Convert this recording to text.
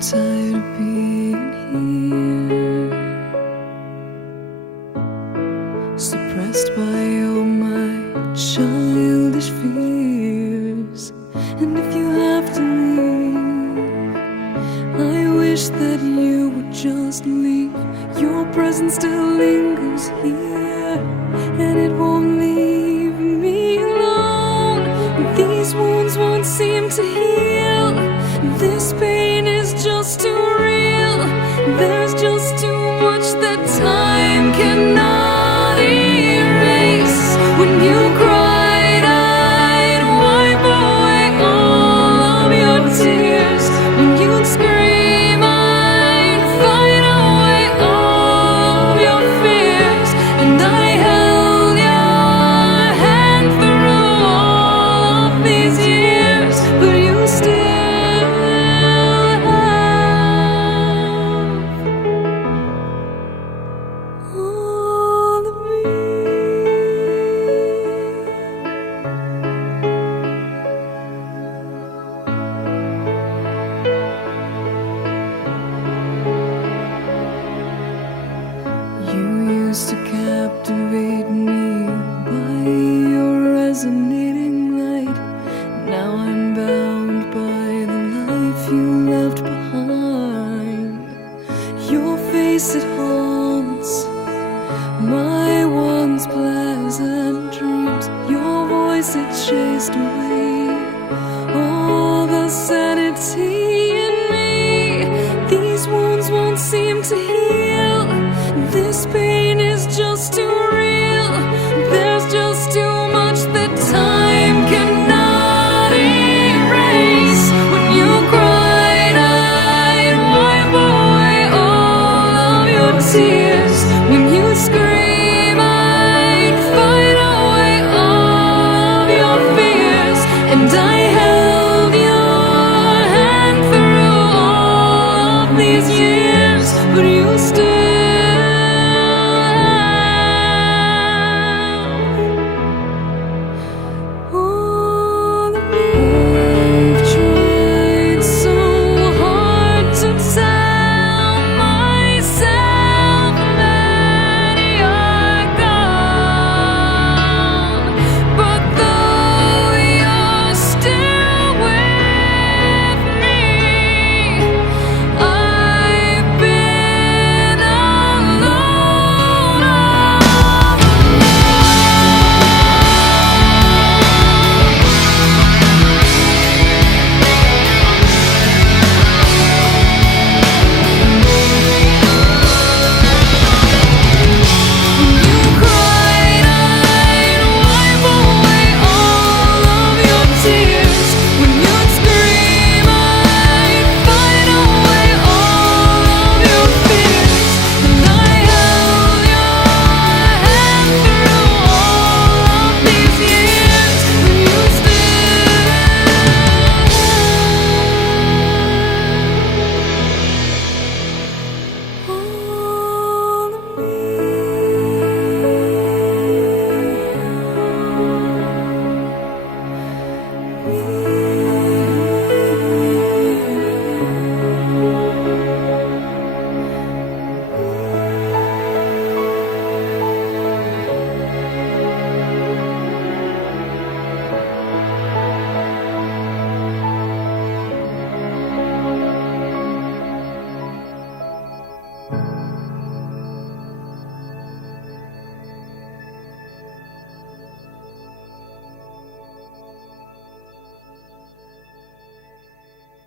tired of being here, suppressed by all my childish fears. And if you have to leave, I wish that you would just leave. Your presence still lingers here, and it won't leave me alone. These wounds won't seem to heal. This pain is just too real. There's just too much that time cannot erase. When you cried, I'd wipe away all of your tears. When you'd scream, I'd fight away all of your fears. And I held your hand through all of these years, but you still all of me. You used to captivate me by your resonating light. Now I'm bound by the life you left behind. Your face, it haunts my once pleasant dreams. Your voice, it chased away all the sanity in me. These wounds won't seem to heal. This pain is just too real. There's just too much that time cannot erase. When you cried, I'd wipe away all of your tears. When you scream, I'd fight away all of your fears. And I held your hand through all of these years, but you still